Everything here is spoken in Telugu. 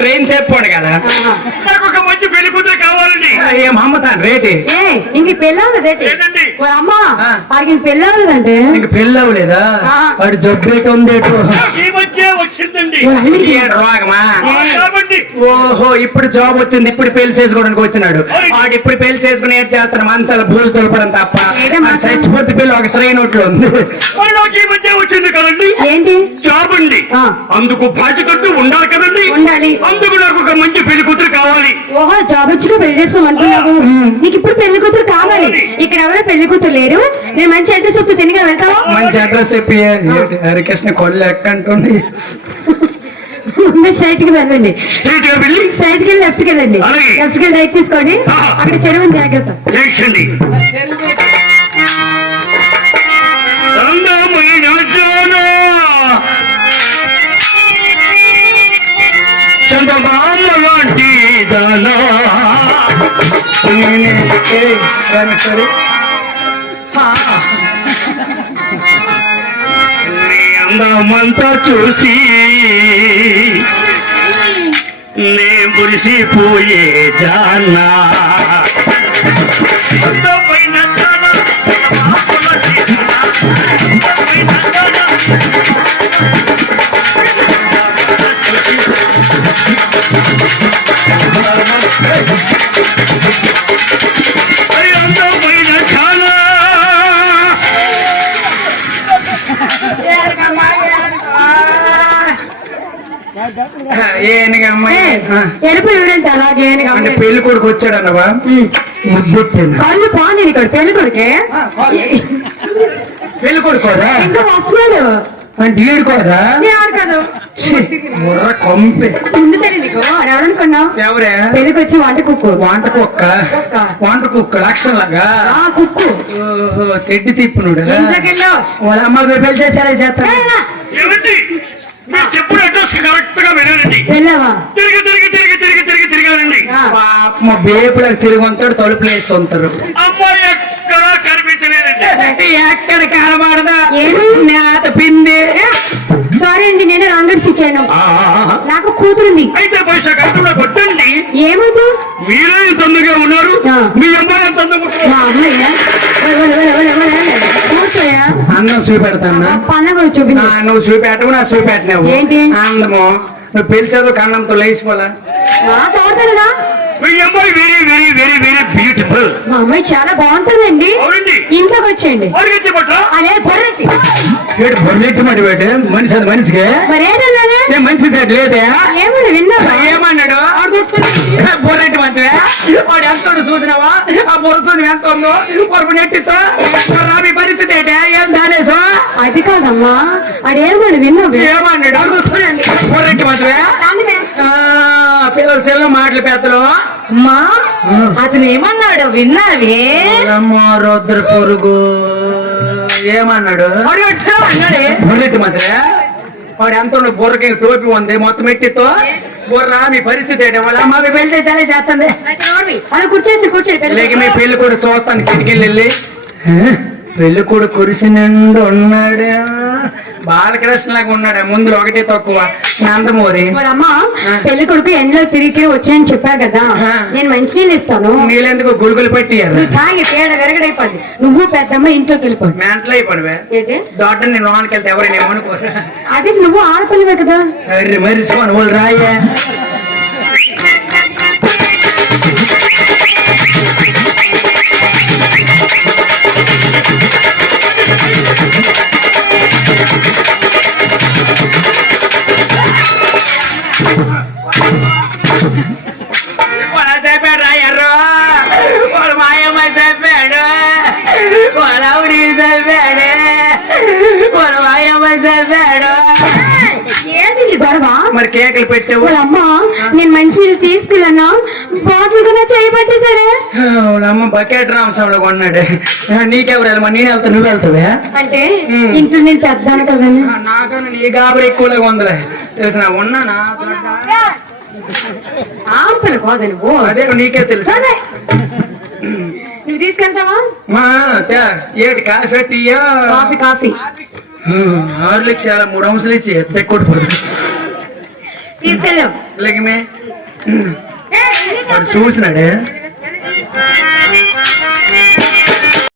ట్రైన్ తెప్పోడు కదా. నాకు ఒక మంచి పెళ్లి కూతురు కావాలండి. ఏం అమ్ముతాను రేటి? ఇంక పెళ్ళాలి రేటి అమ్మా వాడికి పెళ్ళాలంటే ఇంక పెళ్ళి అవ్వలేదా? వాడి జబ్బు రేటు ఉంది ఈ మధ్య వచ్చిందండి. రోగమా? కాబట్టి ఓహో ఇప్పుడు జాబ్ వచ్చింది, ఇప్పుడు పెళ్లి చేసుకోవడానికి వచ్చినాడు. వాడు ఇప్పుడు పెళ్లి చేసుకుని ఏం చేస్తాడు? మంచాల బూజు తొలపడం తప్ప చచ్చిపోతే పెళ్లి ఒక సరైన నోట్లో ఉంది. నాకు ఈ మధ్య వచ్చింది కదండి. ఏంటి జాబ్ అండి. అందుకు బాధ్యతట్టు ఉండాలి కదండి. ఉండాలి. అందుకు నాకు ఒక మంచి పెళ్లి కూతురు కావాలి. ఓహో జాబ్ వచ్చి పెళ్లి చేసుకోమంటున్నావు. నీకు ఇప్పుడు పెళ్లి కూతురు కావాలి. ఇక్కడ ఎవరో పెళ్లి కూతురు లేరు. నేను మంచి అడ్రస్ వస్తే తిరిగి వెళ్తావా? మంచి అడ్రస్ చెప్పి హరికృష్ణ కొల్లు ఎక్కంటుంది. సైట్ కి వెళ్ళండి. సైట్ కి వెళ్ళి లెఫ్ట్ కి వెళ్ళండి. లెఫ్ట్ కి వెళ్ళి రైట్ తీసుకోండి. అక్కడ చెరువు జాగ్రత్త. చంద్రబాబు దానా సరే అందమంతా చూసి నే మురిసిపోయే జానా అంటే పెళ్లి కొడుకు వచ్చాడు అన్నవా? ముద్దెట్టింది వాళ్ళు బాగుంది ఇక్కడ పెళ్లి కొడుకే. పెళ్లి కొడుకోదా? ఇంకా వస్తున్నాడు అంటే ఈడుకోదా? కొంపే నీకు ఎవరనుకున్నావు? ఎవరే? పెళ్లికి వచ్చి వంట కుక్కు. వంట కుక్క? వంట కుక్క లక్షణం లాగా కుక్కు. ఓహో తెడ్డి తిప్పునుడు. వాళ్ళ అమ్మ పెళ్లి చేసేలా చేస్తా. చెప్పుడు అడ్రస్ కరెక్ట్ గా వినాలండి. వెళ్ళావా? తిరిగి తిరిగి తిరిగి తిరిగి తిరిగి తిరగాలండి. మా బేపులకు తిరిగి ఉంటాడు, తలుపులు వేసి ఉంటారు. అమ్మాయి ఎక్కడ కనిపించలేదండి. ఎక్కడ కనబడదా? నేత పిండి. సారీ అండి, నేను రాంగ్ అడ్రస్ ఇచ్చాను. నాకు కూతురుంది. అయితే పైసా కట్టకుండా కొట్టండి. ఏమవుతూ? మీరే తొందరగా ఉన్నారు, మీ అమ్మాయి అందం చూపెడతాను. పన్న కూడా చూపి. నువ్వు చూపెట్టవు, నా చూపెట్టినావు. ఏంటి అందము? నువ్వు పిలిచేదో కన్నంతో లేచిపోలా. మీ అమ్మాయి very very very very beautiful. మా అమ్మాయి చాలా బాగుంటుందండి. ఇంట్లోకి వచ్చేయండి. అదే బొర్రెట్టి. బొర్రెట్టి మరి మనిషి అది మనిషికి మంచి సెట్ లేదే. ఏమన్నా విన్నావా? ఏమన్నాడు? బొర్రెట్టి మంచివే. వాడు ఎంత చూసినావా? ఆ బొర్రతో ఎంత ఉందో పొరపు నెట్టితో రాబీ పరిస్థితి ఏంటే? ఏం దానేసో? అది కాదమ్మా, అడేమన్నాడు విన్నావు? ఏమన్నాడు? బొర్రెట్టి మంచివే. పిల్లల సెల్లు మాటలు పెద్దలు. అమ్మా అతను ఏమన్నాడు విన్నావే? రుద్ర పొరుగు ఏమన్నాడు? బొర్రెట్టి మంచివే. వాడు ఎంత బొర్రకి టోపి ఉంది మొత్తం ఎట్టితో బొర్ర. మీ పరిస్థితి ఏంటి? వాళ్ళ అమ్మ మీ పెళ్లి చేసేలా చేస్తుంది. లేక మీ పెళ్లి కూడా చూస్తాను కిటికీలు వెళ్ళి. పెళ్లి కూడా కురిసి నిండు ఉన్నాడు, బాలకృష్ణ లాగా ఉన్నాడు. ముందు ఒకటి తక్కువ నందమూరి. అమ్మా పెళ్లి కొడుకు ఎండలో తిరిగి వచ్చాయని చెప్పా కదా, నేను మంచిగా ఇస్తాను. నీళ్ళెందుకు గురుగులు పట్టియారు? తాగి పేడ వెరగడైపోద్ది. నువ్వు పెద్దమ్మ ఇంట్లోకి వెళ్ళిపోయి మెంటలు అయిపోయినవే. దొడ్డ నేను లోనికి వెళ్తే ఎవరు ఏమనుకోరు. అదే నువ్వు ఆడపిల్లవే కదా. మరిసిపోను వాళ్ళు రాయే. చెప్పాడు రాయర్రు, వాడు మాయమ్మ చెప్పాడు, వాళ్ళ ఆవిడి చెప్పాడు, వాళ్ళ మాయమ్మ చెప్పాడు. గొడవ మరి కేకులు పెట్టావు. అమ్మ నేను మంచిగా తీసుకెళ్ళాను, బాటిల్ కూడా చేయబట్టి సరే. అమ్మ బకెట్ రామస్వామిలో కొన్నాడు. నీకెవరు వెళ్ళమా? నేను వెళ్తా, నువ్వు వెళ్తావే? అంటే ఇంట్లో నేను పెద్దాను కదా. నాకన్నా నీ గాబరి ఎక్కువలాగా ఉందిలే తెలిసిన. ఉన్నానా ఆడపిల్ల కోద నువ్వు? అదే నీకే తెలుసు. నువ్వు తీసుకెళ్తావా? ఏటి కాఫీ టీయా? కాఫీ. 6 లక్షలు 3 అంశాలు ఇచ్చి ఎత్తెక్కుడిపోదు. తీసుకెళ్ళు వాడు చూసినాడే